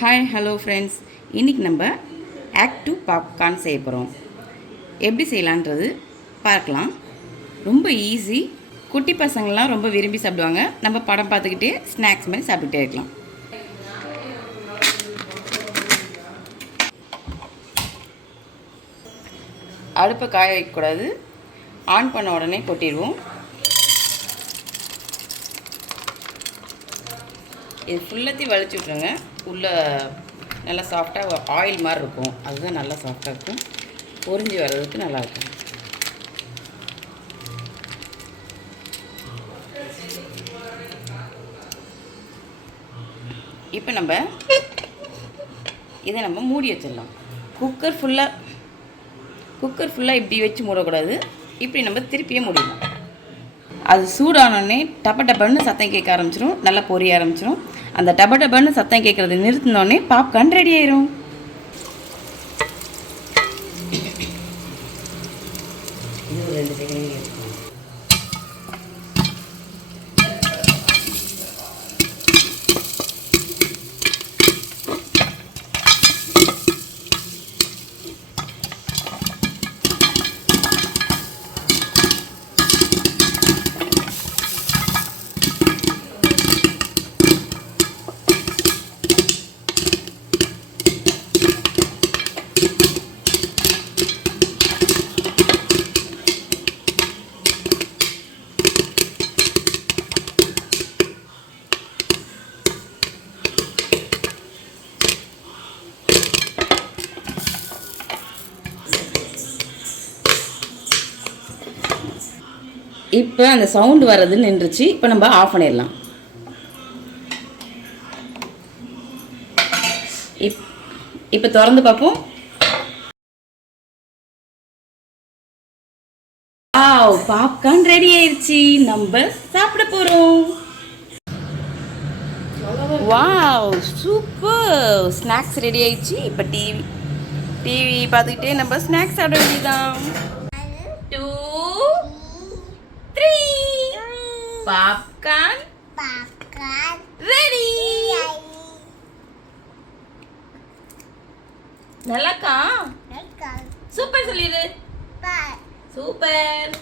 Hi hello friends, இன்றைக்கி நம்ம active popcorn செய்ய போகிறோம். எப்படி செய்யலான்றது பார்க்கலாம். ரொம்ப ஈஸி. குட்டி பசங்கள்லாம் ரொம்ப விரும்பி சாப்பிடுவாங்க. நம்ம படம் பார்த்துக்கிட்டே ஸ்நாக்ஸ் மாதிரி சாப்பிட்டுட்டே இருக்கலாம். அடுப்பை காய வைக்கக்கூடாது. ஆன் பண்ண உடனே கொட்டிடுவோம். இது ஃபுல்லாத்தையும் வலிச்சு விட்ருங்க. உள்ளே நல்லா சாஃப்டாக ஆயில் மாதிரி இருக்கும். அதுதான் நல்லா சாஃப்டாக இருக்கும். பொரிஞ்சு வர்றதுக்கு நல்லாயிருக்கும். இப்போ இதை நம்ம மூடி வச்சிடலாம். குக்கர் ஃபுல்லாக இப்படி வச்சு மூடக்கூடாது. இப்படி நம்ம திருப்பியே மூடிடலாம். அது சூடானோடனே டப டபன்னு சத்தம் கேட்க ஆரம்பிச்சிடும். நல்லா பொரிய ஆரம்பிச்சிடும். அந்த டப டபன்னு சத்தம் கேட்குறது நிறுத்தினோடனே பாப்கார்ன் ரெடி ஆயிரும். இப்போ அந்த சவுண்டு வர்றது நின்றுச்சு. இப்போ நம்ம ஆஃப் பண்ணிடலாம். இப்போ திறந்து பார்ப்போம். பாப்கார்ன் ரெடி ஆயிடுச்சு. நம்ம சாப்பிட போகிறோம். Wow, super! ஸ்நாக்ஸ் ரெடி ஆயிடுச்சு. இப்போ டிவி பார்த்துக்கிட்டே நம்ம ஸ்நாக்ஸ் சாப்பிட வேண்டியதான். 2, 3 பாப்கார்ன் ரெடி. நல்லாக்கா? சூப்பர் சொல்லிடு. சூப்பர்.